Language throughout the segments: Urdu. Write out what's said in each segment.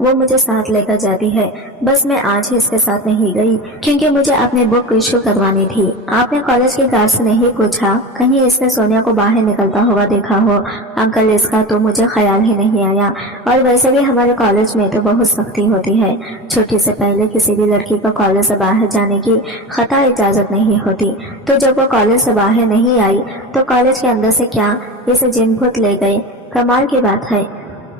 وہ مجھے ساتھ لے کر جاتی ہے، بس میں آج ہی اس کے ساتھ نہیں گئی کیونکہ مجھے اپنی بک ایشو کروانی تھی۔ آپ نے کالج کے گارڈ سے نہیں پوچھا کہیں اس نے سونیا کو باہر نکلتا ہوا دیکھا ہو؟ انکل اس کا تو مجھے خیال ہی نہیں آیا، اور ویسے بھی ہمارے کالج میں تو بہت سختی ہوتی ہے، چھٹی سے پہلے کسی بھی لڑکی کو کالج سے باہر جانے کی قطعی اجازت نہیں ہوتی۔ تو جب وہ کالج سے باہر نہیں آئی تو کالج کے اندر سے کیا اسے جن بھوت لے گئے؟ کمال کی بات ہے۔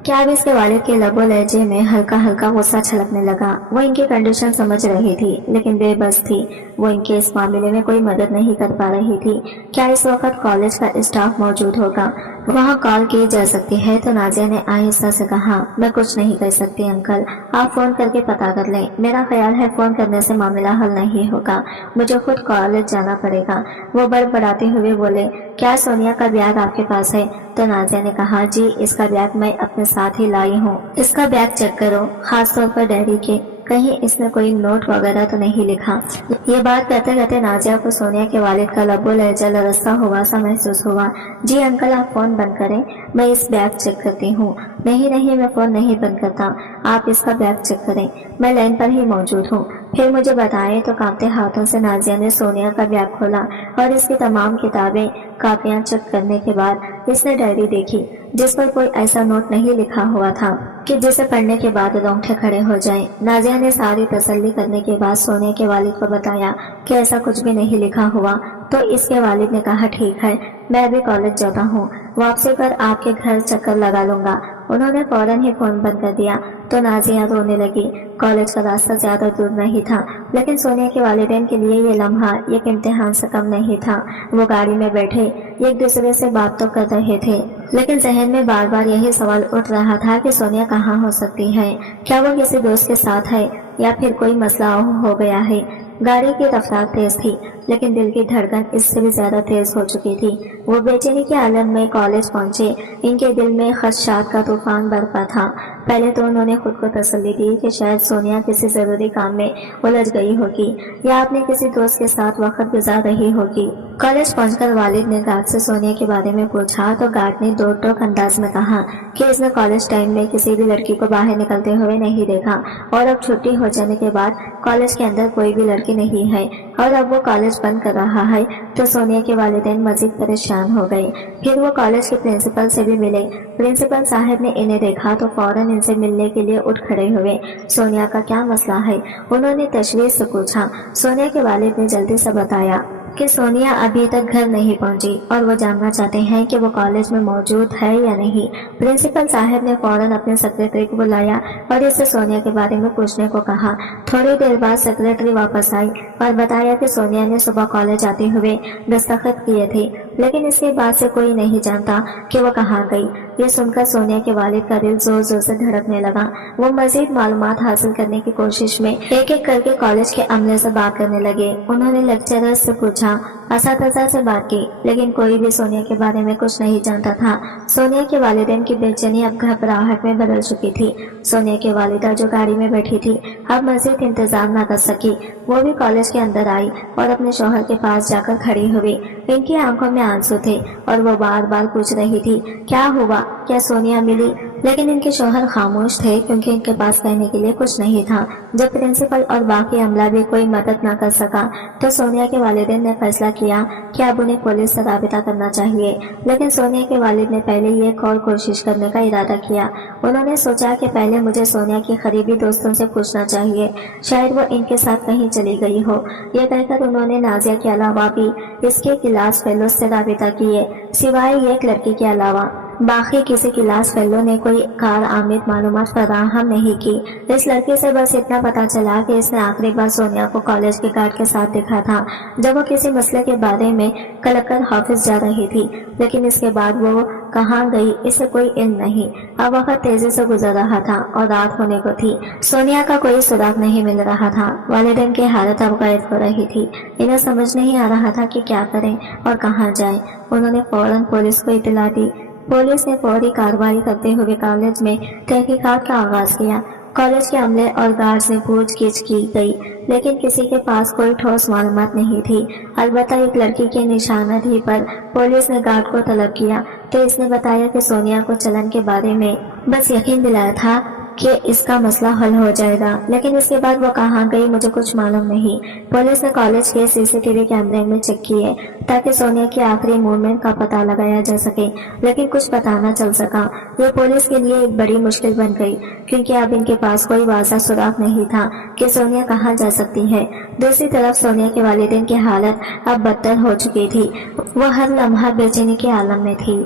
کیا اب اس کے والد کے لب و لہجے میں ہلکا ہلکا غصہ چھلکنے لگا۔ وہ ان کی کنڈیشن سمجھ رہی تھی لیکن بے بس تھی، وہ ان کے اس معاملے میں کوئی مدد نہیں کر پا رہی تھی۔ کیا اس وقت کالج کا اسٹاف موجود ہوگا؟ وہاں کال کی جا سکتی ہے؟ تو نازیہ نے آہستہ سے کہا، میں کچھ نہیں کر سکتی انکل، آپ فون کر کے پتا کر لیں۔ میرا خیال ہے فون کرنے سے معاملہ حل نہیں ہوگا، مجھے خود کالج جانا پڑے گا۔ وہ بڑبڑاتے ہوئے بولے، کیا سونیا کا بیگ آپ کے پاس ہے؟ تو نازیہ نے کہا، جی اس کا بیگ میں اپنے ساتھ ہی لائی ہوں۔ اس کا بیگ چیک کرو، خاص طور پر ڈیری کے، کہیں اس نے کوئی نوٹ وغیرہ تو نہیں لکھا۔ یہ بات کرتے کرتے نازیہ کو سونیا کے والد کا لب و لہجہ لرزتا ہوا سا محسوس ہوا۔ جی انکل آپ فون بند کریں، میں اس بیگ چیک کرتی ہوں۔ نہیں میں فون نہیں بند کرتا، آپ اس کا بیگ چیک کریں، میں لائن پر ہی موجود ہوں، پھر مجھے بتائیں۔ تو کانپتے ہاتھوں سے نازیہ نے سونیا کا بیگ کھولا اور اس کی تمام کتابیں کاپیاں چیک کرنے کے بعد اس نے ڈائری دیکھی جس پر کوئی ایسا نوٹ نہیں لکھا ہوا تھا کہ جسے پڑھنے کے بعد رونگٹے کھڑے ہو جائیں۔ نازیہ نے ساری تسلی کرنے کے بعد سونیا کے والد کو بتایا کہ ایسا کچھ بھی نہیں لکھا ہوا۔ تو اس کے والد نے کہا، ٹھیک ہے، میں ابھی کالج جاتا ہوں، واپسی پر آپ کے گھر چکر لگا لوں گا۔ انہوں نے فوراً ہی فون بند کر دیا تو نازیہ رونے لگی۔ کالج کا راستہ زیادہ دور نہیں تھا لیکن سونیا کے والدین کے لیے یہ لمحہ ایک امتحان سے کم نہیں تھا۔ وہ گاڑی میں بیٹھے ایک دوسرے سے بات تو کر رہے تھے لیکن ذہن میں بار بار یہی سوال اٹھ رہا تھا کہ سونیا کہاں ہو سکتی ہے، کیا وہ کسی دوست کے ساتھ ہے یا پھر کوئی مسئلہ ہو گیا ہے۔ گاڑی کی رفتار تیز تھی لیکن دل کی دھڑکن اس سے بھی زیادہ تیز ہو چکی تھی۔ وہ بے چینی کے عالم میں کالج پہنچے، ان کے دل میں خدشات کا طوفان برپا تھا۔ پہلے تو انہوں نے خود کو تسلی دی کہ شاید سونیا کسی ضروری کام میں الجھ گئی ہوگی یا اپنے کسی دوست کے ساتھ وقت گزار رہی ہوگی۔ کالج پہنچ کر والد نے گارڈ سے سونیا کے بارے میں پوچھا تو گارڈ نے دو ٹوک انداز میں کہا کہ اس نے کالج ٹائم میں کسی بھی لڑکی کو باہر نکلتے ہوئے نہیں دیکھا اور اب چھٹی ہو جانے کے بعد کالج کے اندر کوئی بھی لڑکی نہیں ہے اور اب وہ کالج بند کر رہا ہے۔ تو سونیا کے والدین مزید پریشان ہو گئے۔ پھر وہ کالج کے پرنسپل سے بھی ملے۔ پرنسپل صاحب نے انہیں دیکھا تو فوراً ان سے ملنے کے لیے اٹھ کھڑے ہوئے۔ سونیا کا کیا مسئلہ ہے؟ انہوں نے تشویش سے پوچھا۔ سونیا کے والد نے جلدی سے بتایا کہ سونیا ابھی تک گھر نہیں پہنچی اور وہ جاننا چاہتے ہیں کہ وہ کالج میں موجود ہے یا نہیں۔ پرنسپل صاحب نے فوراً اپنے سیکرٹری کو بلایا اور اس سے سونیا کے بارے میں پوچھنے کو کہا۔ تھوڑی دیر بعد سیکرٹری واپس آئی اور بتایا کہ سونیا نے صبح کالج آتے ہوئے دستخط کیے تھے لیکن اس کے بعد سے کوئی نہیں جانتا کہ وہ کہاں گئی۔ یہ سن کر سونیا کے والد کا دل زور زور سے دھڑکنے لگا۔ وہ مزید معلومات حاصل کرنے کی کوشش میں ایک ایک کر کے کالج کے عملے سے بات کرنے لگے۔ انہوں نے لیکچرر سے پوچھا، اساتذہ سے بات کی لیکن کوئی بھی سونیا کے بارے میں کچھ نہیں جانتا تھا۔ سونیا کے والدین کی بے چینی اب گھبراہٹ میں بدل چکی تھی۔ سونیا کی والدہ جو گاڑی میں بیٹھی تھی اب مزید انتظار نہ کر سکی، وہ بھی کالج کے اندر آئی اور اپنے شوہر کے پاس جا کر کھڑی ہوئی۔ ان کی آنکھوں میں آنسو تھے اور وہ بار بار پوچھ رہی تھی، کیا ہوا، کیا سونیا ملی؟ لیکن ان کے شوہر خاموش تھے کیونکہ ان کے پاس کہنے کے لیے کچھ نہیں تھا۔ جب پرنسپل اور باقی عملہ بھی کوئی مدد نہ کر سکا تو سونیا کے والدین نے فیصلہ کیا کہ اب انہیں پولیس سے رابطہ کرنا چاہیے، لیکن سونیا کے والد نے پہلے یہ ایک اور کوشش کرنے کا ارادہ کیا۔ انہوں نے سوچا کہ پہلے مجھے سونیا کی قریبی دوستوں سے پوچھنا چاہیے، شاید وہ ان کے ساتھ کہیں چلی گئی ہو۔ یہ کہہ کر انہوں نے نازیہ کے علاوہ بھی اس کے کلاس فیلو سے رابطہ کیے، سوائے ایک لڑکی کے علاوہ باقی کسی کلاس فیلو نے کوئی کارآمد معلومات فراہم نہیں کی۔ اس لڑکی سے بس اتنا پتا چلا کہ اس نے آخری بار سونیا کو کالج کے گارڈ کے ساتھ دیکھا تھا جب وہ کسی مسئلے کے بارے میں کلکر آفس جا رہی تھی، لیکن اس کے بعد وہ کہاں گئی اسے کوئی علم نہیں۔ اب وقت تیزی سے گزر رہا تھا اور رات ہونے کو تھی۔ سونیا کا کوئی سراغ نہیں مل رہا تھا۔ والدین کی حالت اب غائب ہو رہی تھی۔ انہیں سمجھ نہیں آ رہا تھا کہ کیا کریں اور کہاں جائیں۔ انہوں نے فوراً پولیس کو اطلاع دی۔ پولیس نے فوری کارروائی کرتے ہوئے کالج میں تحقیقات کا آغاز کیا۔ کالج کے عملے اور گارڈز نے پوچھ گچھ کی گئی لیکن کسی کے پاس کوئی ٹھوس معلومات نہیں تھی۔ البتہ ایک لڑکی کے نشاندہی پر پولیس نے گارڈ کو طلب کیا تو اس نے بتایا کہ سونیا کو چلن کے بارے میں بس یقین دلایا تھا کہ اس کا مسئلہ حل ہو جائے گا، لیکن اس کے بعد وہ کہاں گئی مجھے کچھ معلوم نہیں۔ پولیس نے کالج کے CCTV کیمرے میں چیک کیے تاکہ سونیا کی آخری موومنٹ کا پتہ لگایا جا سکے، لیکن کچھ پتہ نہ چل سکا۔ یہ پولیس کے لیے ایک بڑی مشکل بن گئی، کیونکہ اب ان کے پاس کوئی واضح سراغ نہیں تھا کہ سونیا کہاں جا سکتی ہے۔ دوسری طرف سونیا کے والدین کی حالت اب بدتر ہو چکی تھی۔ وہ ہر لمحہ بے چینی کے عالم میں تھی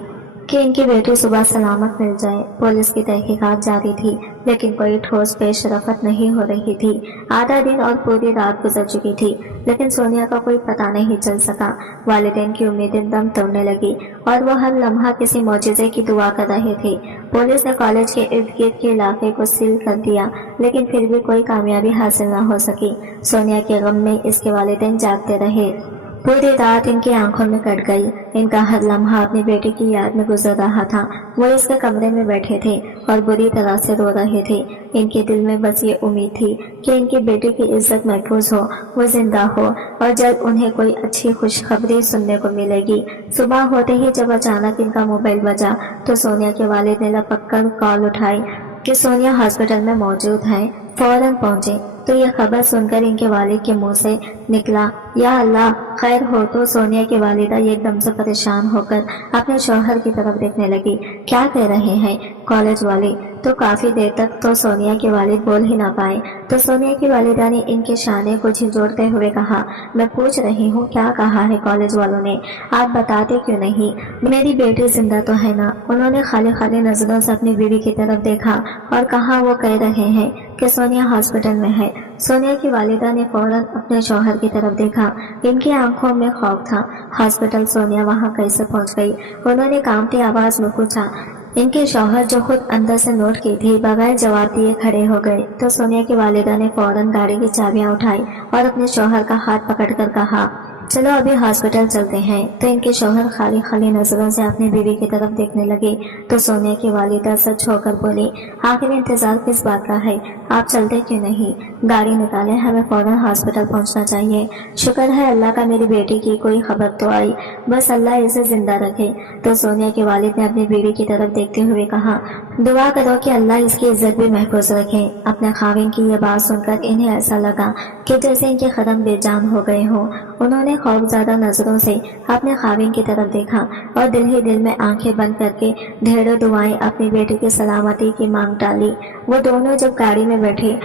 کہ ان کی بیٹی صبح سلامت مل جائے۔ پولیس کی تحقیقات جاری تھی، لیکن کوئی ٹھوس پیش رفت نہیں ہو رہی تھی۔ آدھا دن اور پوری رات گزر چکی تھی، لیکن سونیا کا کوئی پتہ نہیں چل سکا۔ والدین کی امیدیں دم توڑنے لگی اور وہ ہر لمحہ کسی معجزے کی دعا کر رہے تھے۔ پولیس نے کالج کے ارد گرد کے علاقے کو سیل کر دیا، لیکن پھر بھی کوئی کامیابی حاصل نہ ہو سکی۔ سونیا کے غم میں اس کے والدین جاگتے رہے۔ پوری رات ان کی آنکھوں میں کٹ گئی۔ ان کا ہر لمحہ اپنی بیٹی کی یاد میں گزر رہا تھا۔ وہ اس کے کمرے میں بیٹھے تھے اور بری طرح سے رو رہے تھے۔ ان کے دل میں بس یہ امید تھی کہ ان کی بیٹی کی عزت محفوظ ہو، وہ زندہ ہو اور جلد انہیں کوئی اچھی خوشخبری سننے کو ملے گی۔ صبح ہوتے ہی جب اچانک ان کا موبائل بجا تو سونیا کے والد نے لپک کر کال اٹھائی کہ سونیا ہاسپٹل میں موجود ہے، فوراً پہنچے۔ تو یہ خبر سن کر ان کے والد کے منہ سے نکلا، یا اللہ خیر ہو۔ تو سونیا کی والدہ ایک دم سے پریشان ہو کر اپنے شوہر کی طرف دیکھنے لگی۔ کیا کہہ رہے ہیں کالج والے؟ تو کافی دیر تک تو سونیا کے والد بول ہی نہ پائے۔ تو سونیا کی والدہ نے ان کے شانے کو جھنجھوڑتے ہوئے کہا، میں پوچھ رہی ہوں کیا کہا ہے کالج والوں نے؟ آپ بتاتے کیوں نہیں؟ میری بیٹی زندہ تو ہے نا؟ انہوں نے خالی نظروں سے اپنی بیوی کی طرف دیکھا اور کہا وہ کہہ رہے ہیں کہ سونیا ہاسپٹل میں ہے۔ سونیا کی والدہ نے فوراً اپنے شوہر کی طرف دیکھا۔ ان کی آنکھوں میں خوف تھا۔ ہاسپٹل سونیا وہاں کیسے پہنچ گئی؟ انہوں نے کانپتی آواز میں پوچھا۔ ان کے شوہر جو خود اندر سے نوٹ کی تھی بغیر جواب دیے کھڑے ہو گئے۔ تو سونیا کی والدہ نے فوراً گاڑی کی چابیاں اٹھائی اور اپنے شوہر کا ہاتھ پکڑ کر کہا، چلو ابھی ہاسپٹل چلتے ہیں۔ تو ان کے شوہر خالی نظروں سے اپنی بیوی کی طرف دیکھنے لگے۔ تو سونیا کی والدہ سچ ہو کر بولی، آخر انتظار کس بات کا ہے؟ آپ چلتے کیوں نہیں؟ گاڑی نکالیں، ہمیں فوراً ہاسپٹل پہنچنا چاہیے۔ شکر ہے اللہ کا میری بیٹی کی کوئی خبر تو آئی، بس اللہ اسے زندہ رکھے۔ تو سونیا کے والد نے اپنی بیوی کی طرف دیکھتے ہوئے کہا، دعا کرو کہ اللہ اس کی عزت بھی محفوظ رکھے۔ اپنے خاوند کی یہ بات سن کر انہیں ایسا لگا کہ جیسے ان کے قدم بے جان ہو گئے ہوں۔ انہوں نے خوفزدہ نظروں سے اپنے خاوند کی طرف دیکھا اور دل ہی دل میں آنکھیں بند کر کے ڈھیروں دعائیں اپنی بیٹی کی سلامتی کی مانگ ڈالی۔ وہ دونوں جب گاڑی میں بیٹھے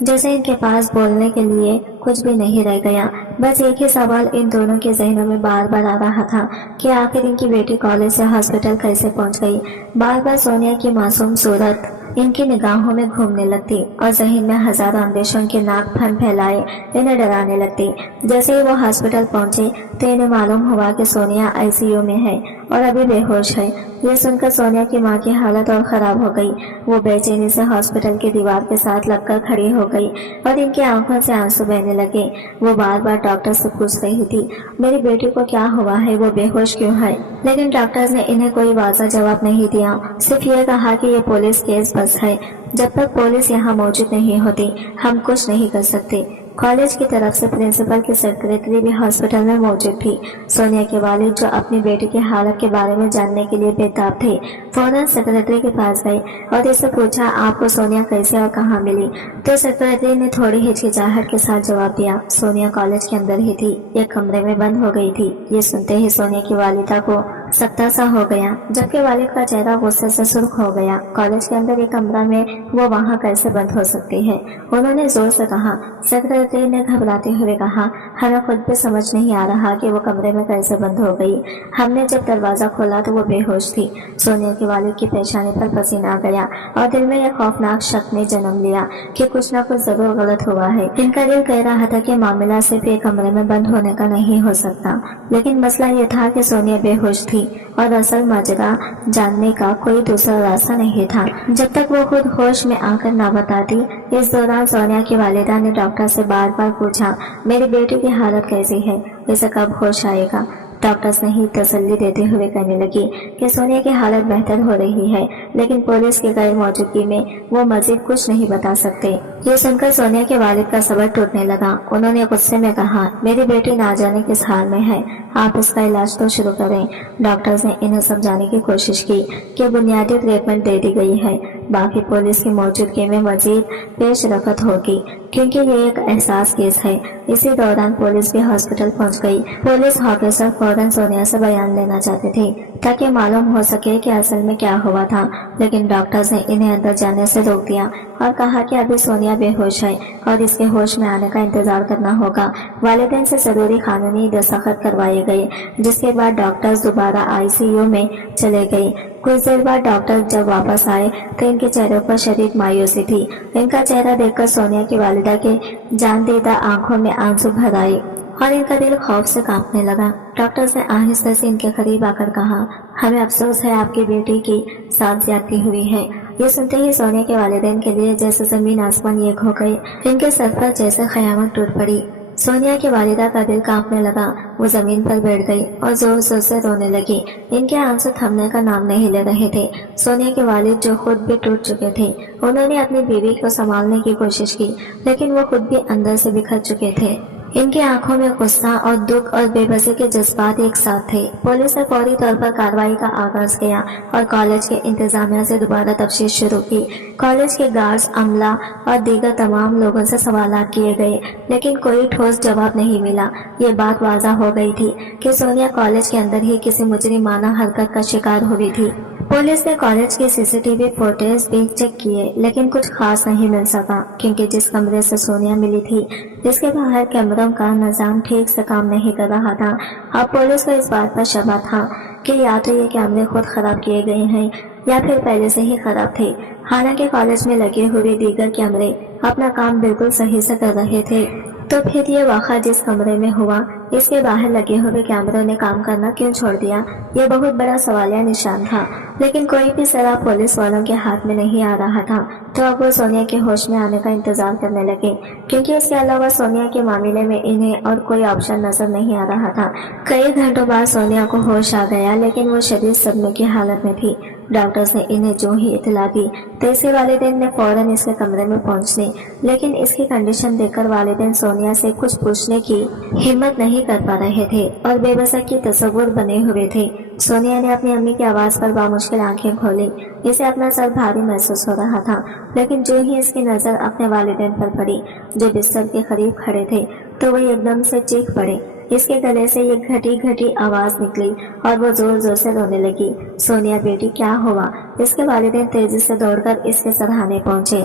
جیسے ان کے پاس بولنے کے لیے کچھ بھی نہیں رہ گیا، بس ایک ہی سوال ان دونوں کے ذہنوں میں بار بار آ رہا تھا کہ آخر ان کی بیٹی کالج سے ہاسپٹل کیسے پہنچ گئی۔ بار بار سونیا کی معصوم صورت ان کی نگاہوں میں گھومنے لگتی اور ذہن میں ہزاروں اندیشوں کے ناک پھن پھیلائے انہیں ڈرانے لگتی۔ جیسے ہی وہ ہاسپٹل پہنچے تو انہیں معلوم ہوا کہ سونیا ICU میں ہے اور ابھی بے ہوش ہے۔ یہ سن کر سونیا کی ماں کی حالت اور خراب ہو گئی۔ وہ بے چینی سے ہاسپٹل کی دیوار کے ساتھ لگ کر کھڑی ہو گئی اور ان کی آنکھوں سے آنسو بہنے لگے۔ وہ بار بار ڈاکٹر سے پوچھ رہی تھی، میری بیٹی کو کیا ہوا ہے، وہ بے ہوش کیوں ہے؟ لیکن ڈاکٹرز نے انہیں کوئی واضح جواب نہیں دیا، صرف یہ کہا کہ یہ پولیس کیس بس ہے، جب تک پولیس یہاں موجود نہیں ہوتی ہم کچھ نہیں کر سکتے۔ کالج کی طرف سے پرنسپل کی سیکریٹری بھی ہاسپٹل میں موجود تھی۔ سونیا کے والد جو اپنی بیٹی کی حالت کے بارے میں جاننے کے لیے بےتاب تھے، فوراً سیکریٹری کے پاس گئے اور اس سے پوچھا، آپ کو سونیا کیسے اور کہاں ملی؟ تو سیکریٹری نے تھوڑی ہچکچاہٹ کے ساتھ جواب دیا، سونیا کالج کے اندر ہی تھی، ایک کمرے میں بند ہو گئی تھی۔ یہ سنتے ہی سونیا کی والدہ کو سکتہ سا ہو گیا، جبکہ والد کا چہرہ غصے سے سرخ ہو گیا۔ کالج کے اندر ایک کمرہ میں وہ وہاں کیسے بند ہو سکتی ہے؟ انہوں نے زور سے کہا۔ سیکریٹری نے گھبراتے ہوئے کہا، ہمیں خود بھی سمجھ نہیں آ رہا کہ وہ کمرے میں کیسے بند ہو گئی۔ ہم نے جب دروازہ کھولا تو وہ بے ہوش تھی۔ سونیا کے والد کی پیشانی پر پسینہ آ گیا اور دل میں ایک خوفناک شک نے جنم لیا کہ کچھ نہ کچھ ضرور غلط ہوا ہے۔ ان کا دل کہہ رہا تھا کہ معاملہ صرف ایک کمرے میں بند ہونے کا نہیں ہو سکتا، لیکن مسئلہ یہ تھا کہ سونیا بے ہوش تھی اور اصل ماجرا جاننے کا کوئی دوسرا راستہ نہیں تھا جب تک وہ خود ہوش میں آ کر نہ بتاتی۔ اس دوران سونیا کی والدہ نے ڈاکٹر سے بار بار پوچھا، میری بیٹی کی حالت کیسی ہے، اسے کب ہوش آئے گا؟ ڈاکٹرز نے ہی تسلی دیتے ہوئے کہنے لگی کہ سونیا کی حالت بہتر ہو رہی ہے، لیکن پولیس کی غیر موجودگی میں وہ مزید کچھ نہیں بتا سکتے۔ یہ سن کر سونیا کے والد کا صبر ٹوٹنے لگا۔ انہوں نے غصے میں کہا، میری بیٹی نہ جانے کس حال میں ہے، آپ اس کا علاج تو شروع کریں۔ ڈاکٹرز نے انہیں سمجھانے کی کوشش کی کہ بنیادی ٹریٹمنٹ دے دی گئی ہے، باقی پولیس کی موجودگی میں مزید پیش رفت ہوگی کیونکہ یہ ایک احساس کیس ہے۔ اسی دوران پولیس بھی ہاسپٹل پہنچ گئی۔ پولیس آفیسر فوراً سونیا سے بیان لینا چاہتے تھے تاکہ معلوم ہو سکے کہ اصل میں کیا ہوا تھا، لیکن ڈاکٹرز نے انہیں اندر جانے سے روک دیا اور کہا کہ ابھی سونیا بے ہوش ہے اور اس کے ہوش میں آنے کا انتظار کرنا ہوگا۔ والدین سے ضروری قانونی دستخط کروائے گئے، جس کے بعد ڈاکٹرز دوبارہ ICU میں چلے گئے۔ کچھ دیر بعد ڈاکٹر جب واپس آئے تو ان کے چہروں پر شدید مایوسی تھی۔ ان کا چہرہ دیکھ کر سونیا کی والدہ کے جان دیدہ آنکھوں میں آنسو بھر آئے اور ان کا دل خوف سے کانپنے لگا۔ ڈاکٹرز نے آہستہ سے ان کے قریب آ کر کہا، ہمیں افسوس ہے آپ کی بیٹی کی ساتھ زیادتی ہوئی ہے۔ یہ سنتے ہی سونیا کے والدین کے لیے جیسے زمین آسمان ایک ہو گئے، ان کے سر پر جیسے قیامت ٹوٹ پڑی۔ سونیا کی والدہ کا دل کانپنے لگا، وہ زمین پر بیٹھ گئی اور زور زور سے رونے لگی۔ ان کے آنسو تھمنے کا نام نہیں لے رہے تھے۔ سونیا کے والد جو خود بھی ٹوٹ چکے تھے، انہوں نے اپنی بیوی کو سنبھالنے کی کوشش کی، لیکن وہ خود بھی اندر سے بکھر چکے تھے۔ ان کی آنکھوں میں غصہ اور دکھ اور بے بسی کے جذبات ایک ساتھ تھے۔ پولیس نے فوری طور پر کارروائی کا آغاز کیا اور کالج کے انتظامیہ سے دوبارہ تفتیش شروع کی۔ کالج کے گارڈز، عملہ اور دیگر تمام لوگوں سے سوالات کیے گئے، لیکن کوئی ٹھوس جواب نہیں ملا۔ یہ بات واضح ہو گئی تھی کہ سونیا کالج کے اندر ہی کسی مجرمانہ حرکت کا شکار ہوئی تھی۔ پولیس نے کالج کے CCTV فوٹیج بھی چیک کیے، لیکن کچھ خاص نہیں مل سکا کیونکہ جس کمرے سے سونیا ملی تھی اس کے باہر کیمروں کا نظام ٹھیک سے کام نہیں کر رہا تھا۔ اب پولیس کو اس بات پر شبہ تھا کہ یا تو یہ کیمرے خود خراب کیے گئے ہیں یا پھر پہلے سے ہی خراب تھے، حالانکہ کالج میں لگے ہوئے دیگر کیمرے اپنا کام بالکل صحیح سے کر رہے تھے۔ تو پھر یہ واقعہ جس کمرے میں ہوا اس کے باہر لگے ہوئے کیمروں نے کام کرنا کیوں چھوڑ دیا؟ یہ بہت بڑا سوالیہ نشان تھا، لیکن کوئی بھی ذرا پولیس والوں کے ہاتھ میں نہیں آ رہا تھا۔ تو اب وہ سونیا کے ہوش میں آنے کا انتظار کرنے لگے، کیونکہ اس کے علاوہ سونیا کے معاملے میں انہیں اور کوئی آپشن نظر نہیں آ رہا تھا۔ کئی گھنٹوں بعد سونیا کو ہوش آ گیا، لیکن وہ شدید صدمے کی حالت میں تھی۔ ڈاکٹرز نے انہیں جو ہی اطلاع دی تو اس کے والدین نے فوراً اس کے کمرے میں پہنچ لی، لیکن اس کی کنڈیشن دیکھ کر والدین سونیا سے کچھ پوچھنے کی ہمت نہیں کر پا رہے تھے اور بے بسی کی تصور بنے ہوئے تھے۔ سونیا نے اپنی امی کی آواز پر بامشکل آنکھیں کھولی۔ اسے اپنا سر بھاری محسوس ہو رہا تھا، لیکن جو ہی اس کی نظر اپنے والدین پر پڑی جو بستر کے قریب کھڑے تھے تو وہ ایک دم سے چیخ پڑے۔ اس کے گلے سے ایک گھٹی گھٹی آواز نکلی اور وہ زور زور سے رونے لگی۔ سونیا بیٹی کیا ہوا؟ اس کے والدین تیزی سے دوڑ کر اس کے سرہانے پہنچے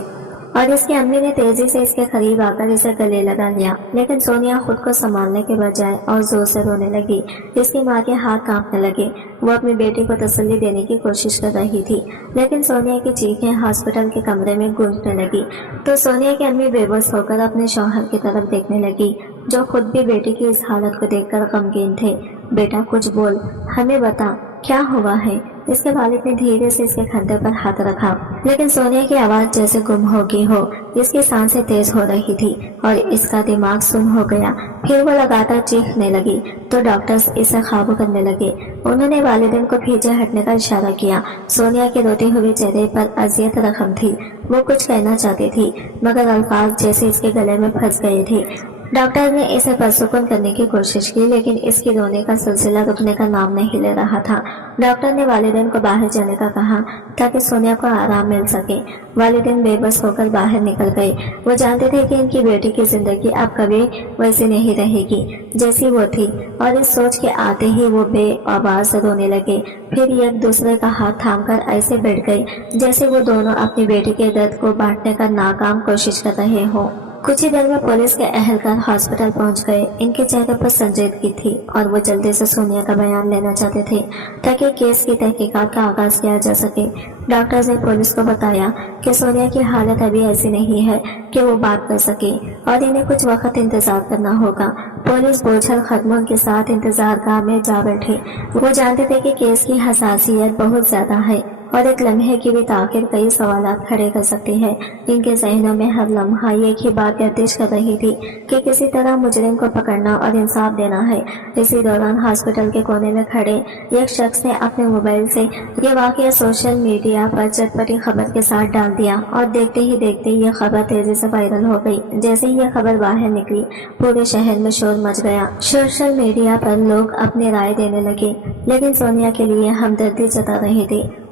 اور اس کی امی نے تیزی سے اس کے قریب آ کر اسے گلے لگا لیا، لیکن سونیا خود کو سنبھالنے کے بجائے اور زور سے رونے لگی۔ اس کی ماں کے ہاتھ کانپنے لگے۔ وہ اپنی بیٹی کو تسلی دینے کی کوشش کر رہی تھی، لیکن سونیا کی چیخیں ہاسپٹل کے کمرے میں گونجنے لگی۔ تو سونیا کی امی بے بس ہو کر اپنے شوہر کی طرف دیکھنے لگی، جو خود بھی بیٹی کی اس حالت کو دیکھ کر غمگین تھے۔ بیٹا کچھ بول، ہمیں بتا کیا ہوا ہے؟ اس کے والد نے دھیرے سے اس کے کندھے پر ہاتھ رکھا، لیکن سونیا کی آواز جیسے گم ہو گئی ہو۔ اس کی سانسیں تیز ہو رہی تھی اور اس کا دماغ سن ہو گیا۔ پھر وہ لگاتار چیخنے لگی تو ڈاکٹرز اسے قابو کرنے لگے۔ انہوں نے والدین کو پیچھے ہٹنے کا اشارہ کیا۔ سونیا کے روتے ہوئے چہرے پر اذیت رقم تھی۔ وہ کچھ کہنا چاہتی تھی مگر الفاظ جیسے اس کے گلے میں پھنس گئے تھے۔ ڈاکٹر نے اسے پرسکون کرنے کی کوشش کی، لیکن اس کی رونے کا سلسلہ رکنے کا نام نہیں لے رہا تھا۔ ڈاکٹر نے والدین کو باہر جانے کا کہا تاکہ سونیا کو آرام مل سکے۔ والدین بے بس ہو کر باہر نکل گئے۔ وہ جانتے تھے کہ ان کی بیٹی کی زندگی اب کبھی ویسی نہیں رہے گی جیسی وہ تھی، اور اس سوچ کے آتے ہی وہ بے آواز رونے لگے۔ پھر ایک دوسرے کا ہاتھ تھام کر ایسے بیٹھ گئے جیسے وہ دونوں اپنی بیٹی کے درد کو بانٹنے کا ناکام کوشش کر رہے ہوں۔ کچھ ہی دیر میں پولیس کے اہلکار ہاسپٹل پہنچ گئے۔ ان کے چہرے پر سنجیدگی تھی اور وہ جلدی سے سونیا کا بیان لینا چاہتے تھے تاکہ کیس کی تحقیقات کا آغاز کیا جا سکے۔ ڈاکٹرز نے پولیس کو بتایا کہ سونیا کی حالت ابھی ایسی نہیں ہے کہ وہ بات کر سکے اور انہیں کچھ وقت انتظار کرنا ہوگا۔ پولیس بوجھل قدموں کے ساتھ انتظار گاہ میں جا بیٹھے۔ وہ جانتے تھے کہ کیس کی حساسیت بہت زیادہ ہے اور ایک لمحے کی بھی تاخیر کئی سوالات کھڑے کر سکتی ہے۔ ان کے ذہنوں میں ہر لمحہ ایک ہی بات گردش کر رہی تھی کہ کسی طرح مجرم کو پکڑنا اور انصاف دینا ہے۔ اسی دوران ہاسپٹل کے کونے میں کھڑے ایک شخص نے اپنے موبائل سے یہ واقعہ سوشل میڈیا پر چٹپٹی خبر کے ساتھ ڈال دیا اور دیکھتے ہی دیکھتے یہ خبر تیزی سے وائرل ہو گئی۔ جیسے ہی یہ خبر باہر نکلی پورے شہر میں شور مچ گیا۔ سوشل میڈیا پر لوگ اپنی رائے دینے لگے، لیکن سونیا کے لیے ہمدردی جتا رہے تھے۔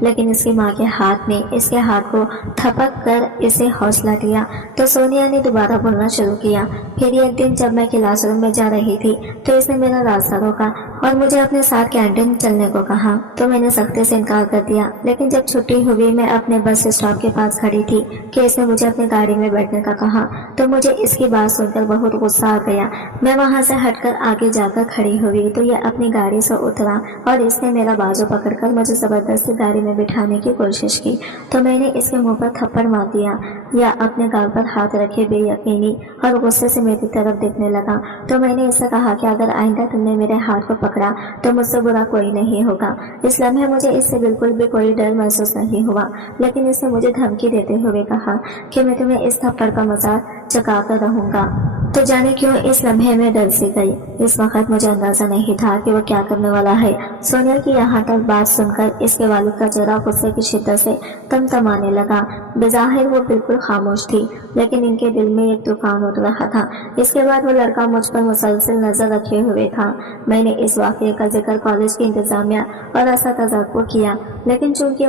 لیکن اس کی ماں کے ہاتھ نے اس کے ہاتھ کو تھپک کر اسے حوصلہ دیا تو سونیا نے دوبارہ بولنا شروع کیا۔ پھر ایک دن جب میں کلاس روم میں جا رہی تھی تو اس نے میرا راستہ روکا اور مجھے اپنے ساتھ کینٹین چلنے کو کہا تو میں نے سختی سے انکار کر دیا، لیکن جب چھٹی ہوئی میں اپنے بس اسٹاپ کے پاس کھڑی تھی کہ اس نے مجھے اپنی گاڑی میں بیٹھنے کا کہا تو مجھے اس کی بات سن کر بہت غصہ آ گیا۔ میں وہاں سے ہٹ کر آگے جا کر کھڑی ہوئی تو یہ اپنی گاڑی سے اترا اور اس نے میرا بازو پکڑ کر مجھے زبردستی گاڑی میں بٹھانے کی کوشش کی تو میں نے اس کے منہ پر تھپڑ مار دیا۔ یا اپنے گال پر ہاتھ رکھے بے یقینی اور غصے سے میری طرف دیکھنے لگا تو میں نے اس سے کہا کہ اگر آئندہ تم نے میرے ہاتھ کو پکڑا تو مجھ سے برا کوئی نہیں ہوگا۔ اس لمحے مجھے اس سے بالکل بھی کوئی ڈر محسوس نہیں ہوا، لیکن اس نے مجھے دھمکی دیتے ہوئے کہا کہ میں تمہیں اس تھپڑ کا مزاج چکا کر رہوں گا۔ تو جانے کیوں اس لمحے میں ڈر سی گئی۔ اس وقت مجھے اندازہ نہیں تھا کہ وہ کیا کرنے والا ہے۔ سونیا کی یہاں تک بات سن کر اس کے والد کا چہرہ غصے کی شدت سے تمتمانے لگا۔ بظاہر وہ بالکل خاموش تھی، لیکن ان کے دل میں ایک طوفان اٹھ رہا تھا۔ اس کے بعد وہ لڑکا مجھ پر مسلسل نظر رکھے ہوئے تھا۔ میں نے اس واقعے کا ذکر کالج کی انتظامیہ اور اساتذہ کو کیا، لیکن چونکہ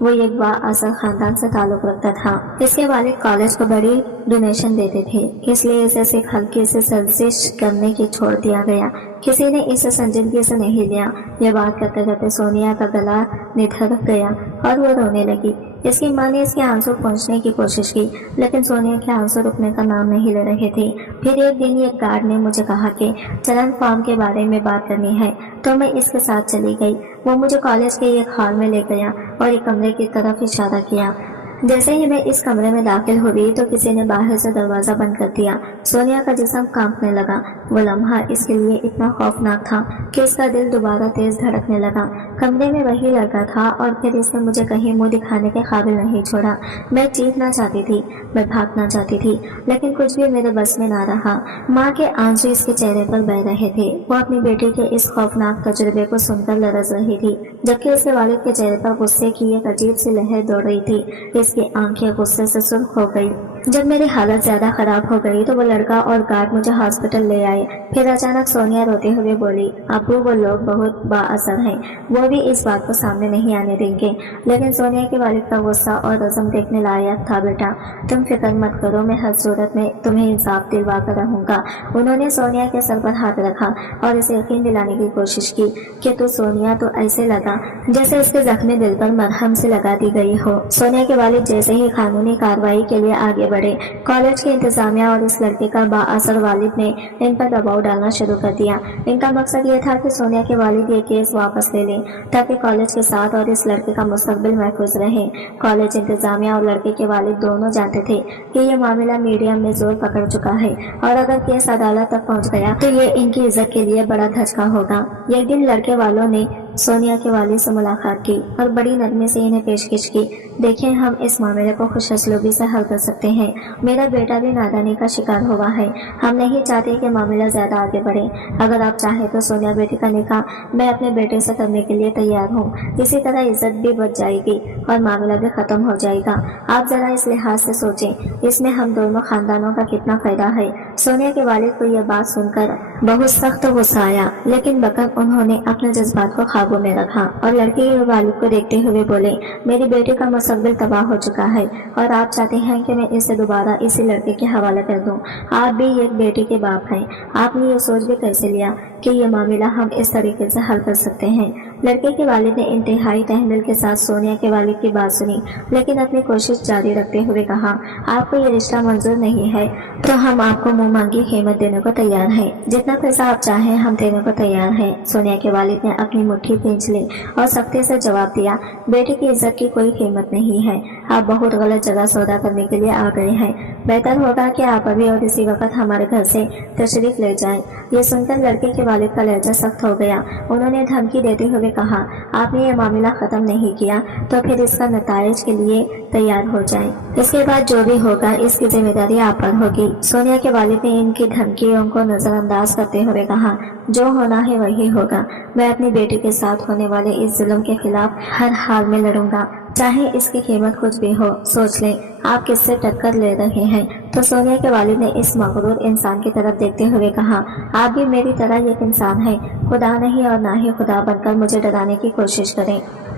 وہ ایک بااثر خاندان سے تعلق رکھتا تھا۔ اس کے والد کالج کو بڑی ڈونیشن دیتے تھے، اس لیے اسے صرف ہلکی سے سرزش کرنے کی چھوڑ دیا گیا۔ کسی نے اسے سنجیدگی سے نہیں لیا۔ یہ بات کرتے کرتے سونیا کا گلا نتھر گیا اور وہ رونے لگی۔ اس کی ماں نے اس کے آنسو پہنچنے کی کوشش کی، لیکن سونیا کے آنسو رکنے کا نام نہیں لے رہے تھے۔ پھر ایک دن ایک گارڈ نے مجھے کہا کہ چلن فارم کے بارے میں بات کرنی ہے تو میں اس کے ساتھ چلی گئی۔ وہ مجھے کالج کے ایک ہال میں لے گیا اور ایک کمرے کی طرف اشارہ کیا۔ جیسے ہی میں اس کمرے میں داخل ہوئی تو کسی نے باہر سے دروازہ بند کر دیا۔ سونیا کا جسم کانپنے لگا۔ وہ لمحہ اس کے لیے اتنا خوفناک تھا کہ اس کا دل دوبارہ تیز دھڑکنے لگا۔ کمرے میں وہی لڑکا تھا اور پھر اس نے مجھے کہیں منہ دکھانے کے قابل نہیں چھوڑا۔ میں چیخنا چاہتی تھی، میں بھاگنا چاہتی تھی، لیکن کچھ بھی میرے بس میں نہ رہا۔ ماں کے آنسو اس کے چہرے پر بہہ رہے تھے۔ وہ اپنی بیٹی کے اس خوفناک تجربے کو سن کر لرز رہی تھی، جبکہ اس کے والد کے چہرے پر غصے کی ایک عجیب سی لہر دوڑ رہی تھی۔ اس کی آنکھیں غصے سے سرخ ہو گئی۔ جب میری حالت زیادہ خراب ہو گئی تو وہ لڑکا اور گارڈ مجھے ہاسپٹل لے آئے۔ پھر اچانک سونیا روتے ہوئے بولی، ابو وہ لوگ بہت با اثر ہیں، وہ بھی اس بات کو سامنے نہیں آنے دیں گے۔ لیکن سونیا کے والد کا غصہ اور عزم دیکھنے لائق تھا۔ بیٹا تم فکر مت کرو، میں ہر صورت میں تمہیں انصاف دلوا کر رہوں گا۔ انہوں نے سونیا کے سر پر ہاتھ رکھا اور اسے یقین دلانے کی کوشش کی کہ تو سونیا تو ایسے لگا جیسے اس کے زخمی دل پر مرہم سے لگا دی گئی ہو۔ سونیا کے والد جیسے ہی قانونی کارروائی کے لیے آگے بڑھے۔ کالج کی انتظامیہ اور اس لڑکے کا بااثر والد نے ان پر دباؤ ڈالنا شروع کر دیا۔ ان کا مقصد یہ تھا کہ سونیا کے والد یہ کیس واپس لے لیں تاکہ کالج کے ساتھ اور اس لڑکے کا مستقبل محفوظ رہے۔ کالج انتظامیہ اور لڑکے کے والد دونوں جانتے تھے کہ یہ معاملہ میڈیا میں زور پکڑ چکا ہے اور اگر کیس عدالت تک پہنچ گیا تو یہ ان کی عزت کے لیے بڑا دھچکا ہوگا۔ ایک دن لڑکے والوں نے سونیا کے والد سے ملاقات کی اور بڑی نرمی سے انہیں پیشکش کی، دیکھیں ہم اس معاملے کو خوش اسلوبی سے حل کر سکتے ہیں۔ میرا بیٹا بھی نادانی کا شکار ہوا ہے، ہم نہیں چاہتے کہ معاملہ زیادہ آگے بڑھے۔ اگر آپ چاہیں تو سونیا بیٹی کا نکاح میں اپنے بیٹے سے کرنے کے لیے تیار ہوں، اسی طرح عزت بھی بچ جائے گی اور معاملہ بھی ختم ہو جائے گا۔ آپ ذرا اس لحاظ سے سوچیں، اس میں ہم دونوں خاندانوں کا کتنا فائدہ ہے۔ سونیا کے والد کو یہ بات سن کر بہت سخت غصہ آیا، لیکن بقدر انہوں نے اپنے جذبات کو قابو میں رکھا اور لڑکی کے والد کو دیکھتے ہوئے بولے، میری بیٹی کا مستقبل تباہ ہو چکا ہے اور آپ چاہتے ہیں کہ میں اسے دوبارہ اسی لڑکے کے حوالے کر دوں۔ آپ بھی ایک بیٹی کے باپ ہیں، آپ نے یہ سوچ بھی کیسے لیا کہ یہ معاملہ ہم اس طریقے سے حل کر سکتے ہیں؟ لڑکے کے والد نے انتہائی تحمل کے ساتھ سونیا کے والد کی بات سنی، لیکن اپنی کوشش جاری رکھتے ہوئے کہا، آپ کو یہ رشتہ منظور نہیں ہے تو ہم آپ کو منہ مانگی قیمت دینے کو تیار ہیں، جتنا پیسہ آپ چاہیں ہم دینے کو تیار ہیں۔ سونیا کے والد نے اپنی مٹھی بھینچ لی اور سختی سے جواب دیا، بیٹی کی عزت کی کوئی قیمت نہیں ہے، آپ بہت غلط جگہ سودا کرنے کے لیے آ گئے ہیں، بہتر ہوگا کہ آپ ابھی اور اسی وقت ہمارے گھر سے تشریف لے جائیں۔ یہ سن کر لڑکے کے والد کا لہجہ سخت ہو گیا۔ انہوں نے دھمکی دیتے ہوئے کہا، آپ نے یہ معاملہ ختم نہیں کیا تو پھر اس کا نتائج کے لیے تیار ہو جائیں، اس کے بعد جو بھی ہوگا اس کی ذمہ داری آپ پر ہوگی۔ سونیا کے والد نے ان کی دھمکیوں کو نظر انداز کرتے ہوئے کہا، جو ہونا ہے وہی ہوگا، میں اپنی بیٹی کے ساتھ ہونے والے اس ظلم کے خلاف ہر حال میں لڑوں گا، چاہے اس کی قیمت کچھ بھی ہو۔ سوچ لیں آپ کس سے ٹکر لے رہے ہیں۔ تو سونیا کے والد نے اس مغرور انسان کی طرف دیکھتے ہوئے کہا، آپ بھی میری طرح ایک انسان ہیں، خدا نہیں اور نہ ہی خدا بن کر مجھے ڈرانے کی کوشش کریں۔